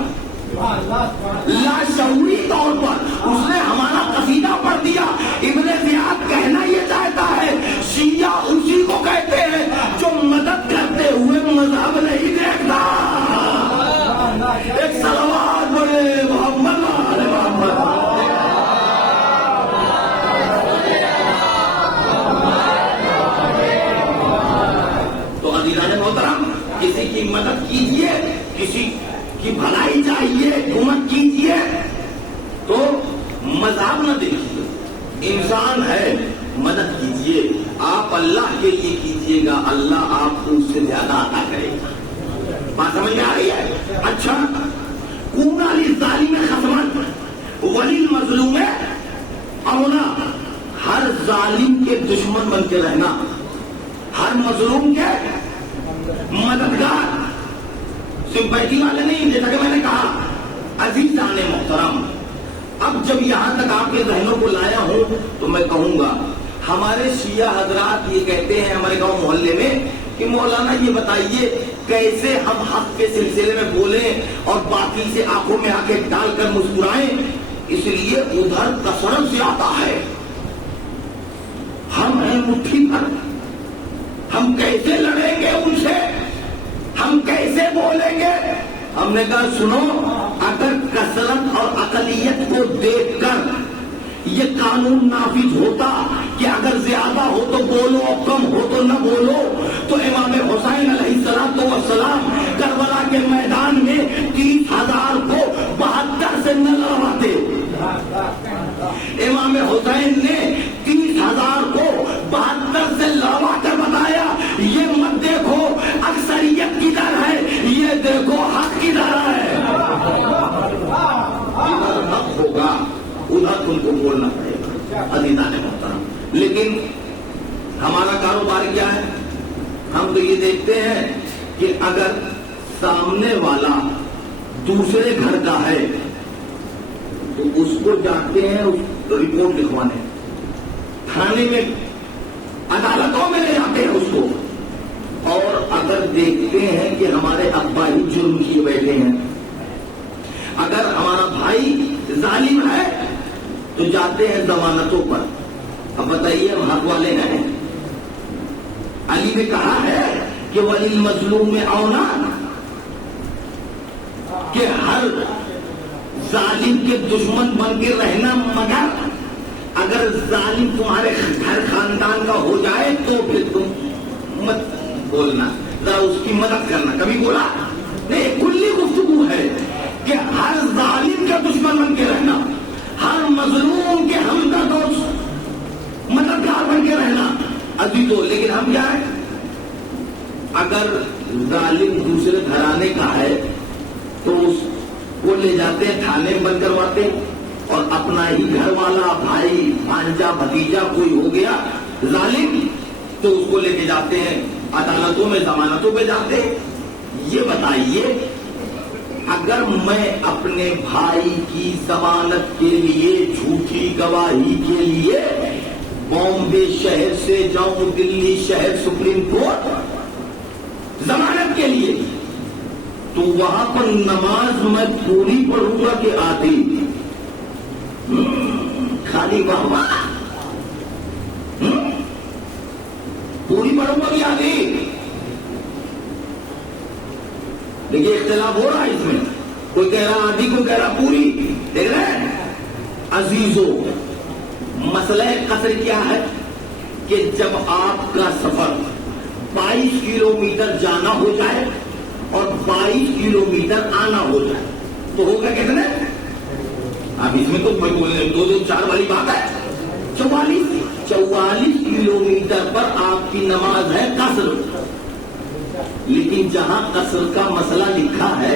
لاشعوری طور پر اس نے ہمارا قصیدہ پڑھ دیا۔ ابن زیاد کہنا یہ چاہتا ہے شیعہ اسی کو کہتے ہیں جو مدد کرتے ہوئے مذہب نہیں دیکھتا۔ ایک صلوات بولے محمد علیہ محمد۔ تو عزیزان محترم، کسی کی مدد کیجیے، کسی کی بھلائی چاہیے، حکومت کیجیے تو مذہب نہ دیکھیے، انسان ہے، مدد کیجیے۔ آپ اللہ کے لیے کیجیے گا، اللہ آپ کو اس سے زیادہ عطا کرے گا۔ بات سمجھ میں آ رہی ہے؟ اچھا، کونا للظالم خصمان ولی المظلوم اولا، ہر ظالم کے دشمن بن کے رہنا، ہر مظلوم کے مددگار، سمپیٹی والے نہیں، جیسا کہ میں نے کہا۔ عزیزان محترم، اب جب یہاں تک آپ کے ذہنوں کو لایا ہوں تو میں کہوں گا، ہمارے شیعہ حضرات یہ کہتے ہیں ہمارے گاؤں محلے میں کہ مولانا یہ بتائیے کیسے ہم حق کے سلسلے میں بولیں اور باقی سے آنکھوں میں آنکھیں ڈال کر مسکرائیں، اس لیے ادھر کثرت سے آتا ہے، ہم ہیں مٹھی بھر، ہم کیسے لڑیں گے ان سے، ہم کیسے بولیں گے؟ ہم نے کہا سنو، اگر کثرت اور اقلیت کو دیکھ کر یہ قانون نافذ ہوتا کہ اگر زیادہ ہو تو بولو اور کم ہو تو نہ بولو، تو امام حسین علیہ السلام کربلا کے میدان میں 30,000 کو 72 سے نہ لڑواتے۔ امام حسین نے 30,000 کو 72 سے لڑوا کر بتایا یہ مت دیکھو اکثریت کدھر ہے، یہ دیکھو حق کدھر ہے۔ ادھر حق ہوگا ادھر تم کو بولنا پڑے گا عزیزان محترم۔ لیکن ہمارا کاروبار کیا ہے؟ ہم تو یہ دیکھتے ہیں کہ اگر سامنے والا دوسرے گھر کا ہے تو اس کو جاتے ہیں اس رپورٹ لکھوانے، تھانے میں عدالتوں میں لے جاتے ہیں اس کو، اور اگر دیکھتے ہیں کہ ہمارے ابا ہی جرم کیے بیٹھے ہیں، اگر ہمارا بھائی ظالم ہے تو جاتے ہیں ضمانتوں پر۔ اب بتائیے ہم حق والے ہیں؟ علی نے کہا ہے کہ ولی المظلوم میں اولا، کہ ہر ظالم کے دشمن بن کے رہنا، مگر اگر ظالم تمہارے گھر خاندان کا ہو جائے تو پھر تم مت بولنا، ذرا اس کی مدد کرنا۔ کبھی بولا نہیں، کلی گفتگو ہے کہ ہر ظالم کا دشمن بن کے رہنا، ہر مظلوم کے ہمدرد اور مددگار بن کے رہنا۔ ابھی تو لیکن ہم کیا ہے، اگر ظالم دوسرے گھرانے کا ہے تو اس کو لے جاتے ہیں تھانے میں بند کرواتے، اور اپنا ہی گھر والا بھائی بھانجا بھتیجا کوئی ہو گیا ظالم تو اس کو لے کے جاتے ہیں عدالتوں میں، ضمانتوں پہ جاتے۔ یہ بتائیے اگر میں اپنے بھائی کی ضمانت کے لیے، جھوٹی گواہی کے لیے بامبے شہر سے جاؤں دلی شہر سپریم کورٹ ضمانت کے لیے، تو وہاں پر نماز میں پوری پڑھوں گا کہ آدھی؟ خالی واہ پوری پڑھوں گا کہ آدھی؟ دیکھیے اختلاف ہو رہا ہے اس میں، کوئی کہہ رہا آدھی، کوئی کہہ رہا پوری۔ دیکھ رہے ہیں عزیزو، مسئلہ قصر کیا ہے کہ جب آپ کا سفر 22 کلومیٹر جانا ہو جائے اور 22 کلومیٹر آنا ہو جائے تو ہوگا کتنے؟ اب اس میں تو کوئی بولنے 2-2-4 والی بات ہے، 44 کلومیٹر پر آپ کی نماز ہے قصر۔ لیکن جہاں قصر کا مسئلہ لکھا ہے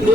2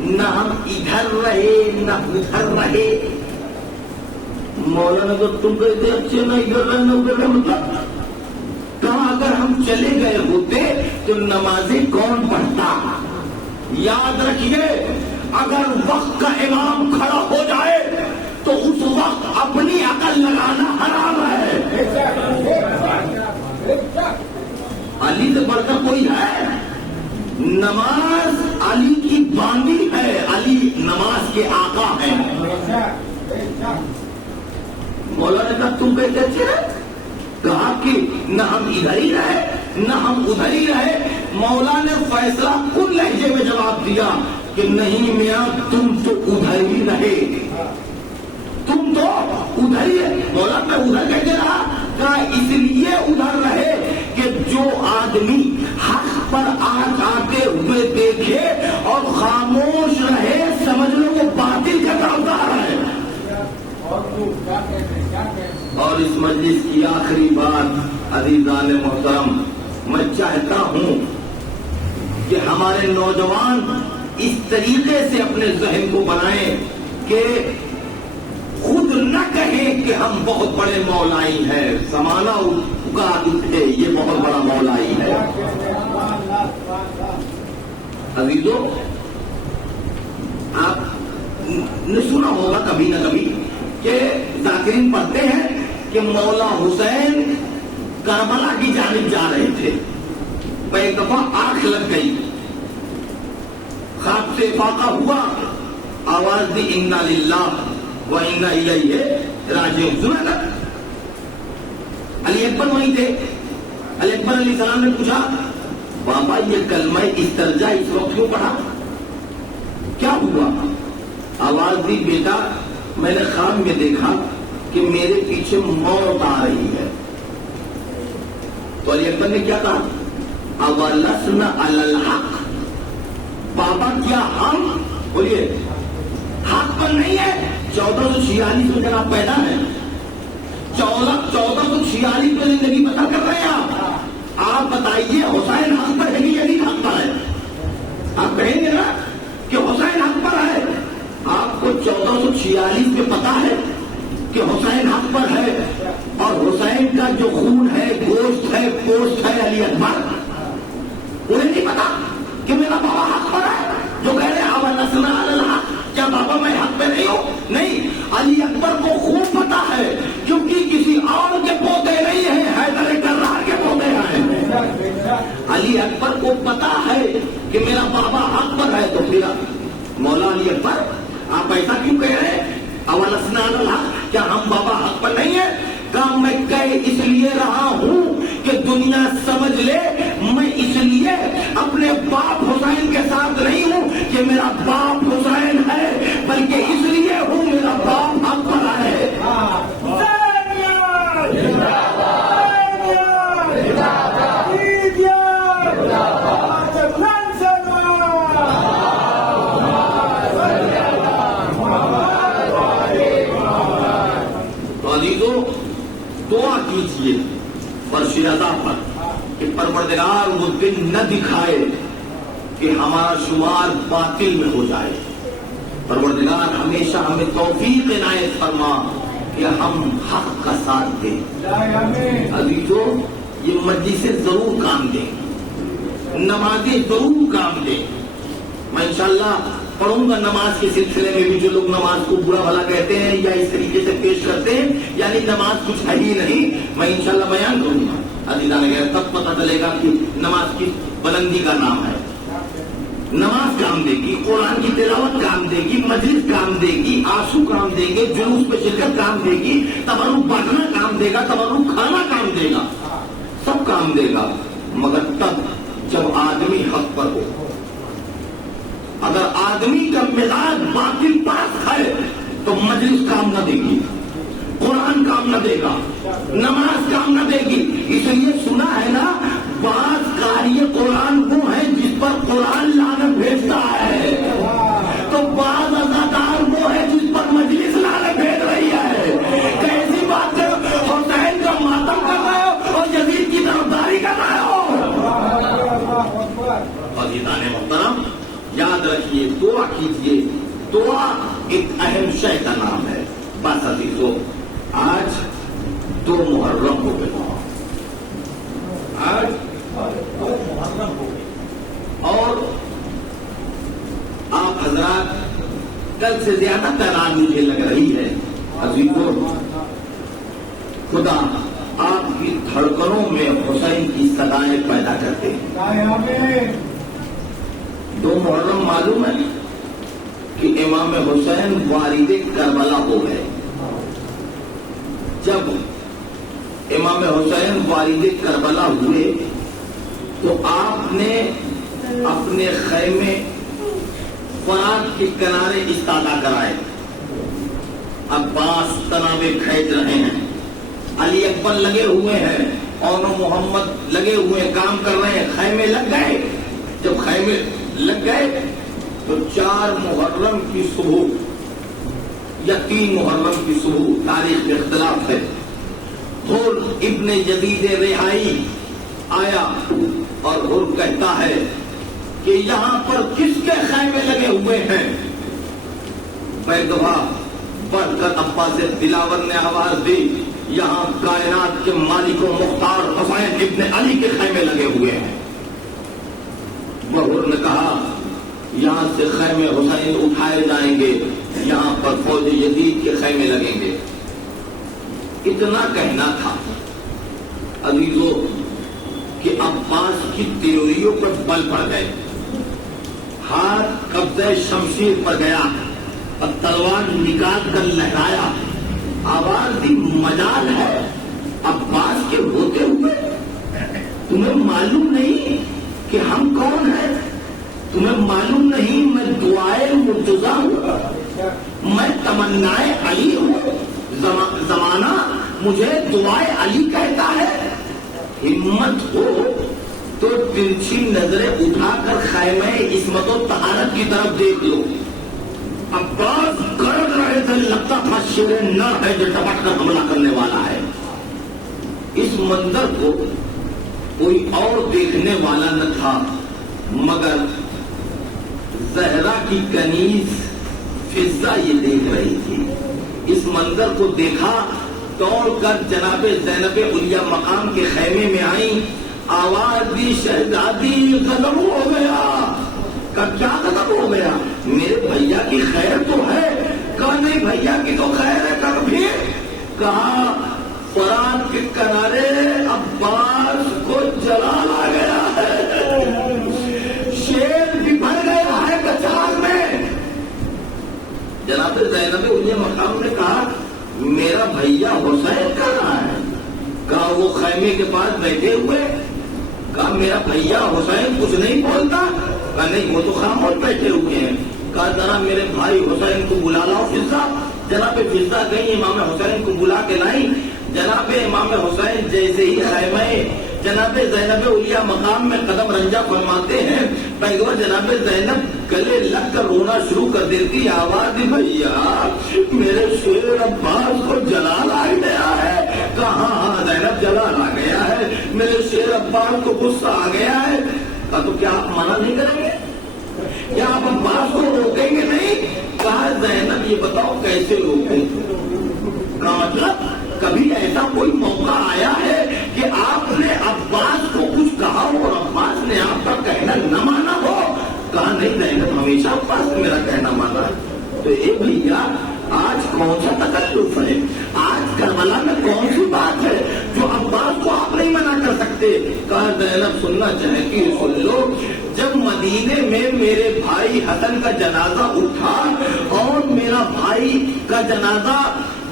نہ ہم ادھر رہے نہ ادھر رہے. مولانا تو تم کہتے اچھے نہ ادھر رہے نہ ادھر رہے, مطلب کہاں اگر ہم چلے گئے ہوتے تو نمازیں کون پڑھتا؟ یاد رکھیے اگر وقت کا امام کھڑا ہو جائے تو اس وقت اپنی عقل لگانا حرام ہے. علی سے بڑھ کر کوئی ہے؟ نماز علی کی باندھی ہے, علی نماز کے آقا ہے. مولانا صاحب تم کہتے اچھے کہا کہ نہ ہم ادھر ہی رہے نہ ہم ادھر ہی رہے. مولا نے فیصلہ کن لہجے میں جواب دیا کہ نہیں میاں تم تو ادھر ہی رہے, تم تو ادھر ہی. مولا میں ادھر کہتے رہا, کہا اس لیے ادھر رہے کہ جو آدمی حق پر آج آتے ہوئے دیکھے اور خاموش رہے سمجھ لو وہ باطل کا طرفدار ہے. اور اس مجلس کی آخری بات عزیزان محترم, میں چاہتا ہوں کہ ہمارے نوجوان اس طریقے سے اپنے ذہن کو بنائیں کہ خود نہ کہیں کہ ہم بہت بڑے مولائی ہیں. زمانہ کا اٹھے یہ بہت بڑا مولائی ہے. عزیزو آپ نے سنا ہوگا کبھی نہ کبھی کہ ذاکرین پڑھتے ہیں کہ مولا حسین کربلا کی جانب جا رہے تھے, ایک دفعہ آنکھ لگ گئی, خواب سے افاقہ ہوا, آواز دی انا للہ و انا الیہ راجعون. سنا تھا علی اکبر وہیں تھے. علی اکبر علیہ السلام نے پوچھا بابا یہ کلمہ استرجا اس وقت کیوں پڑھا, کیا ہوا؟ آواز دی بیٹا میں نے خواب میں دیکھا کہ میرے پیچھے موت آ رہی ہے. تو علی اکبر نے کیا کہا, اولسنا علی الحق, بابا کیا ہم بولیے حق پر نہیں ہے؟ 1446 میں جناب پیدا ہے, 1446 میں زندگی بتا کر رہے ہیں آپ بتائیے حسین حق پر ہے یا نہیں حق پر ہے؟ آپ کہیں گے نا کہ حسین حق پر ہے. آپ کو 1446 میں پتا ہے کہ حسین حق پر ہے, اور حسین کا جو خون ہے گوشت ہے پوست ہے علی اکبر, انہیں نہیں پتا کہ میرا بابا حق پر ہے جو کہہ رہے اولسنا علی الحق. کیا بابا میں حق پہ نہیں ہوں؟ نہیں, علی اکبر کو خوب پتا ہے کیونکہ کسی اور کے پوتے نہیں ہیں, حیدر کرار کے پوتے ہیں. علی اکبر کو پتا ہے کہ میرا بابا حق پر ہے. تو پھر مولا علی اکبر آپ ایسا کیوں کہہ رہے ہیں اولسنا علی الحق, کیا ہم بابا حق پر نہیں ہے؟ کہ میں کہہ اس لیے رہا ہوں کہ دنیا سمجھ لے میں اس لیے اپنے باپ حسین کے ساتھ نہیں ہوں کہ میرا باپ حسین ہے, بلکہ اس لیے ہوں میرا باپ حق پر ہے. دعا کیجیے فرش رضا پر کہ پروردگار وہ دن نہ دکھائے کہ ہمارا شمار باطل میں ہو جائے. پروردگار ہمیشہ ہمیں توفیق عنایت فرما کہ ہم حق کا ساتھ دیں. عزیزو یہ مجلسیں ضرور کام دیں, نمازیں ضرور کام دیں. میں انشاءاللہ پڑھوں گا نماز کے سلسلے میں بھی جو لوگ نماز کو برا بھلا کہتے ہیں یا اس طریقے سے پیش کرتے ہیں یعنی نماز کچھ ہے ہی نہیں, میں انشاءاللہ بیان کروں گا. عزیزان وغیرہ تب پتہ چلے گا کہ نماز کی بلندی کا نام ہے. نماز کام دے گی, قرآن کی تلاوت کام دے گی, مجلس کام دے گی, آنسو کام دے گی, جلوس میں شرکت کام دے گی, تبرک بانٹنا کام دے گا, تبرک کھانا کام دے گا, سب کام دے گا, مگر تب جب آدمی حق پر ہو. اگر آدمی کا مزاج باطل پاس ہے تو مجلس کام نہ دے گی, قرآن کام نہ دے گا, نماز کام نہ دے گی. اس لیے سنا ہے نا بعض قاری قرآن وہ ہیں جس پر قرآن لعنت بھیجتا ہے, تو بعض اداکار وہ ہے جس پر مجلس لعنت بھیج رہی ہے. کیسی بات ہے, حسین کا ماتم کر رہے ہو اور یزید کی طرفداری کر رہے ہو. عزیزان محترم یاد رکھیے, دعا کیجیے 2 محرم ہو گئے، آج 2 محرم ہو گئے، اور آپ حضرات کل سے زیادہ تعداد مجھے لگ رہی ہے عزیزوں، خدا آپ کی دھڑکنوں میں حسین کی صدائیں پیدا کرتے ہیں۔ 2 محرم معلوم ہے کہ امام حسین والد کربلا ہو گئے۔ جب امام حسین والد کربلا ہوئے تو آپ نے اپنے خیمے فرات کے کنارے استادہ کرائے، عباس تنابے کھینچ رہے ہیں، علی اکبر لگے ہوئے ہیں، اور محمد لگے ہوئے کام کر رہے ہیں، خیمے لگ گئے۔ جب خیمے لگ گئے تو 4 محرم کی صبح یا 3 محرم کی صبح، تاریخ میں اختلاف ہے، حر ابن جدید رہائی آیا اور حر کہتا ہے کہ یہاں پر کس کے خیمے لگے ہوئے ہیں؟ بیدوہ بڑھ کر عباس دلاور نے آواز دی، یہاں کائنات کے مالک و مختار حسین ابن علی کے خیمے لگے ہوئے ہیں۔ حر نے کہا یہاں سے خیمے حسین اٹھائے جائیں گے، یہاں پر فوج یزید کے خیمے لگیں گے۔ اتنا کہنا تھا عزیزوں کہ عباس کی تیوریوں پر بل پڑ گئے، ہاتھ قبضہ شمشیر پر گیا اور تلوار نکال کر لہرایا، آواز دی مجال ہے عباس کے ہوتے ہوئے تمہیں معلوم نہیں کہ ہم کون ہیں؟ تمہیں معلوم نہیں میں دعائے مرتضیٰ ہوں، میں تمنائے علی ہوں، زمانہ مجھے دعائے علی کہتا ہے۔ ہمت ہو تو ترچھی نظریں اٹھا کر خیمہ عصمت و طہارت کی طرف دیکھ لو۔ عباس گرج رہے تھے، لگتا تھا شیر نر ہے جو ٹپٹ کر حملہ کرنے والا ہے۔ اس منظر کو کوئی اور دیکھنے والا نہ تھا مگر زہرا کی کنیز فضہ یہ دیکھ رہی تھی۔ اس منظر کو دیکھا، دوڑ کر جناب زینب علیہ مقام کے خیمے میں آئی، آواز دی شہزادی قدم ہو گیا۔ کہا کیا قدم ہو گیا؟ میرے بھیا کی خیر تو ہے؟ کہا نہیں بھیا کی تو خیر ہے۔ کہا بھی؟ کہا فرات کے کنارے عباس کو جلال آ گیا ہے، شیر بھر گیا ہے کچاغ میں۔ جناب زینب علیہ مقام نے کہا میرا بھیا حسین کہاں ہے؟ کہا وہ خیمے کے پاس بیٹھے ہوئے۔ کہا میرا بھیا حسین کچھ نہیں بولتا؟ کہا نہیں وہ تو خاموش بیٹھے ہوئے ہیں۔ کہا ذرا میرے بھائی حسین کو بلا لاؤ فضہ۔ جناب فضہ گئی، امام حسین کو بلا کے لائی۔ جناب امام حسین جیسے ہی خیمہ جناب زینب علیہ مقام میں قدم رنجا فرماتے ہیں، پیغمبر جناب زینب گلے لگ کر رونا شروع کر دیتی، آواز دی بھیا میرے شیر عباس کو جلال آ گیا ہے۔ کہاں زینب جلال آ گیا ہے، میرے شیر عباس کو غصہ آ گیا ہے۔ کہا تو کیا آپ منع نہیں کریں گے؟ کیا آپ عباس کو روکیں گے نہیں؟ کہا زینب یہ بتاؤ کیسے روکیں؟ کا مطلب کبھی ایسا کوئی موقع آیا ہے کہ آپ نے عباس کو کچھ کہا ہو اور عباس نے آپ کا کہنا نہ مانا ہو؟ کہا نہیں زینب ہمیشہ عباس نے میرا کہنا مانا ہے۔ تو اے بھیا آج کون سا تکلف ہے؟ آج کربلا میں کون سی بات ہے جو عباس کو آپ نہیں منع کر سکتے؟ کہا زینب سننا چاہتی ہے سن لو، جب مدینے میں میرے بھائی حسن کا جنازہ اٹھا اور میرا بھائی کا جنازہ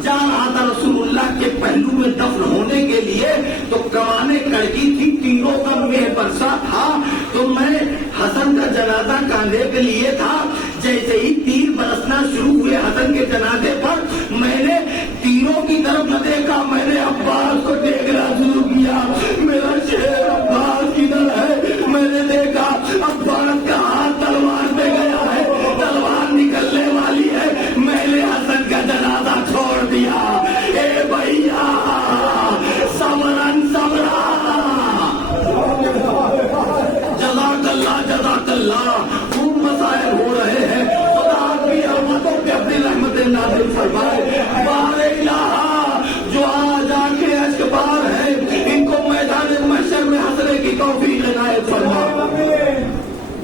جا رہا تھا رسول اللہ کے پہلو میں دفن ہونے کے لیے، تو کمانیں کڑکی تھی، تیروں کا مہ برسا تھا، تو میں حسن کا جنازہ کاندھے پہ لیے تھا۔ جیسے ہی تیر برسنا شروع ہوئے حسن کے جنازے پر، میں نے تیروں کی طرف نہ دیکھا، میں نے عباس کو دیکھنا شروع کیا۔ میرا شیر عباس کدھر ہے؟ میں نے دیکھا عباس کا ہاتھ تلوار پہ گیا ہے، تلوار نکلنے والی ہے، میں نے حسن کا جنازہ چھوڑ دیا۔ اے بھیا صبرن صبرا، جزاک اللہ جزاک اللہ۔ خوب مسائل ہو رہے ہیں، خدا آپ کی رحمتوں پہ اپنی رحمت نازل فرمائے۔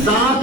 7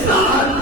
7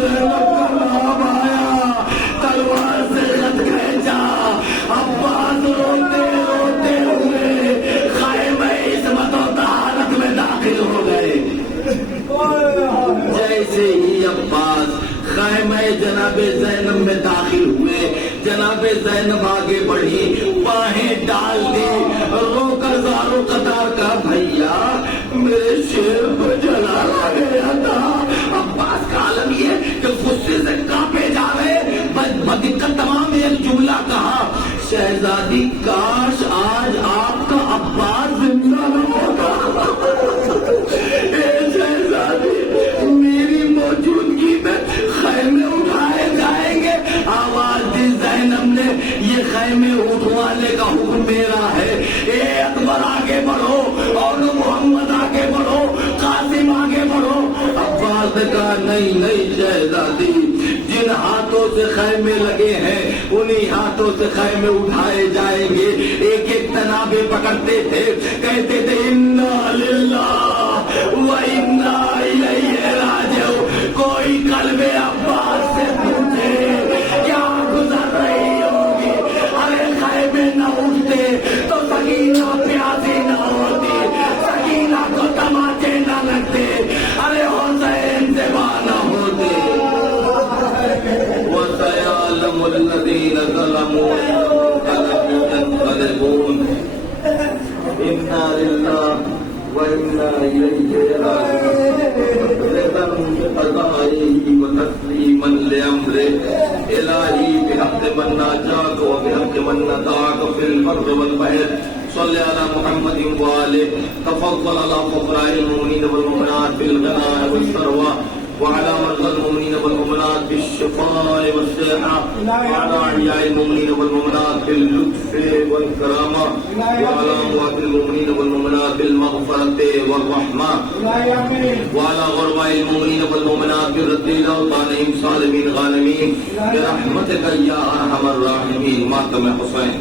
زینب کا نام آیا تلوار سے خط کھینچا عباس روتے روتے ہوئے خیمہ عصمت و طہارت میں داخل ہو گئے جیسے ہی عباس خیمہ جناب زینب میں داخل ہوئے جناب زینب آگے بڑھی باہیں ڈال دی رو کر زارو قطار کا بھیا میرے شیر پر جلال آ گیا تھا عباس کا عالم یہ کہ غصے سے کانپے جا رہے بدقت تمام ایک جملہ کہا شہزادی کاش آج آپ کا عباس زندہ نہ ہوتا اے شہزادی میری موجودگی میں خیمے اٹھائے جائیں گے آواز دی زینب نے یہ خیمے اٹھوانے کا حکم میرا ہے اے اکبر آگے بڑھو اور محمد آگے بڑھو قاسم آگے بڑھو عباس نے کہا نہیں شہزادی جن ہاتھوں سے خیمے لگے ہیں انہی ہاتھوں سے خیمے اٹھائے جائیں گے ایک ایک تنابے پکڑتے تھے کہتے تھے انا للہ و انا الیہ راجعون کوئی قلب عباس سے پوچھے کیا گزر رہی ہوگی ارے خیمے نہ اٹھتے تو سکینہ پیاسی نہ ہوتی سکینہ کو تماچے نہ لگتے ارے حسین سے نہ ہوتے وَسَيَعْلَمُ الَّذِينَ ظَلَمُوا أَنَّهُمْ يَنقَلِبُونَ إِنَّا لِلَّهِ وَإِنَّا إِلَيْهِ رَاجِعُونَ قضائه وتسليما لأمره إلهي بحق من ناجاك وبحق من ندعاك في البر والبحر صل على محمد وآله تفضل على فقراء المؤمنين والمؤمنات بالغناء والثروة وعلى مرضى المؤمنين والمؤمنات بالشفاء والصحة وعلى أحياء المؤمنين والمؤمنات باللطف والكرامة وعلى أموات المؤمنين والمؤمنات بالمغفرة والرحمة وعلى غرباء المؤمنين والمؤمنات بالرد إلى أوطانهم سالمين غانمين برحمتك يا أرحم الراحمين. ماتم حسين.